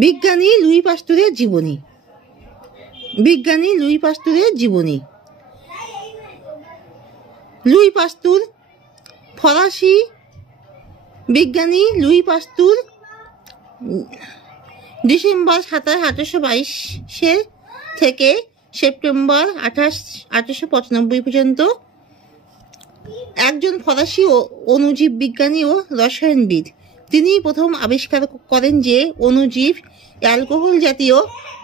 বিজ্ঞানী লুই পাস্তুরের জীবনী। বিজ্ঞানী লুই পাস্তুরের জীবনী। লুই পাস্তুর ফরাসি বিজ্ঞানী লুই পাস্তুর ডিসেম্বর 27, 1822 থেকে সেপ্টেম্বর 28, 1895 পর্যন্ত একজন ফরাসি অণুজীব বিজ্ঞানী ও রসায়নবিদ। তিনি প্রথম আবিষ্কার করেন যে অণুজীব অ্যালকোহল জাতীয়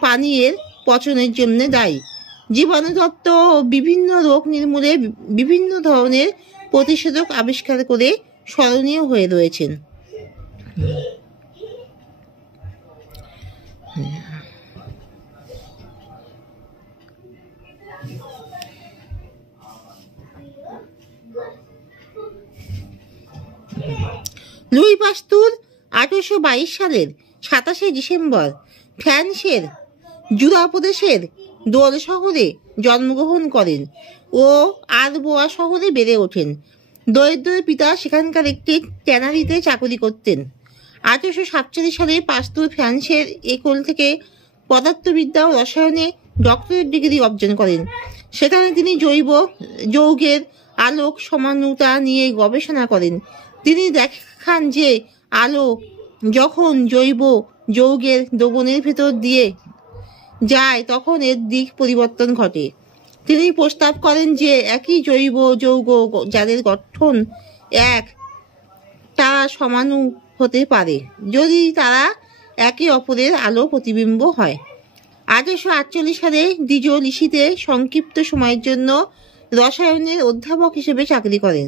পানীয়ের পচনের জন্য দায়ী। জীবাণুতত্ত্ব ও বিভিন্ন রোগ নির্মূলে বিভিন্ন ধরনের প্রতিষেধক আবিষ্কার করে স্মরণীয় হয়ে রয়েছেন। লুই পাস্তুর 1822 সালের 27শে ডিসেম্বর ফ্রান্সের জুরা প্রদেশের দোল শহরে জন্মগ্রহণ করেন ও আরবোয়া শহরে বেড়ে ওঠেন। দরিদ্র পিতা সেখানকার একটি ট্যানারিতে চাকরি করতেন। 1847 সালে পাস্তুর ফ্রান্সের একল থেকে পদার্থবিদ্যা ও রসায়নে ডক্টরেট ডিগ্রি অর্জন করেন। সেখানে তিনি জৈব যৌগের আলোক সমানুতা নিয়ে গবেষণা করেন। তিনি দেখান যে আলো যখন জৈব যৌগের দ্রবণের ভেতর দিয়ে যায় তখন এর দিক পরিবর্তন ঘটে। তিনি প্রস্তাব করেন যে একই জৈব যৌগ যাদের গঠন এক তারা সমাণু হতে পারে যদি তারা একে অপরের আলো প্রতিবিম্ব হয়। 1848 সালে ডিজো লিসিতে সংক্ষিপ্ত সময়ের জন্য রসায়নের অধ্যাপক হিসেবে চাকরি করেন।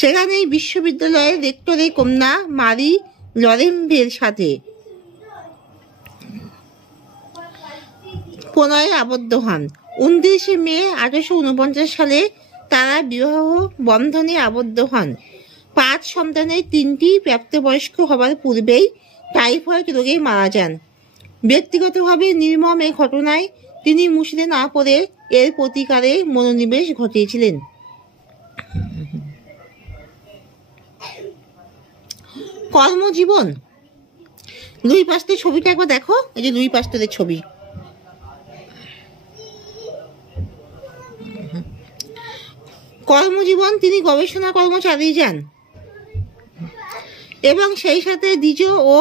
সেখানেই বিশ্ববিদ্যালয়ের রেক্টরের কন্যা মারি লরেম্বের সাথে প্রণয়ে আবদ্ধ হন। 29 মে 1849 সালে তারা বিবাহ বন্ধনে আবদ্ধ হন। 5 সন্তানের 3টি প্রাপ্তবয়স্ক হবার পূর্বেই টাইফয়েড রোগে মারা যান। ব্যক্তিগতভাবে নির্মম এই ঘটনায় তিনি মুষড়ে না পড়ে এর প্রতিকারে মনোনিবেশ ঘটিয়েছিলেন। কর্মজীবন। লুই পাস্তুর ছবিটা একবার দেখো, এই যে লুই পাস্তুরের ছবি। কর্মজীবন, তিনি গবেষণা কর্ম চালিয়ে যান এবং সেই সাথে ডিজো ও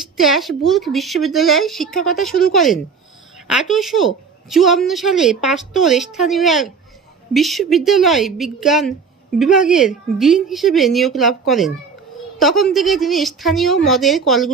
স্ট্রাসবুর্গ বিশ্ববিদ্যালয়ে শিক্ষকতা শুরু করেন। 1854 সালে পাস্তুর স্থানীয় এক বিশ্ববিদ্যালয় বিজ্ঞান বিভাগের ডিন হিসেবে নিয়োগ লাভ করেন। তখন থেকে তিনি স্থানীয় মদের কলগুলো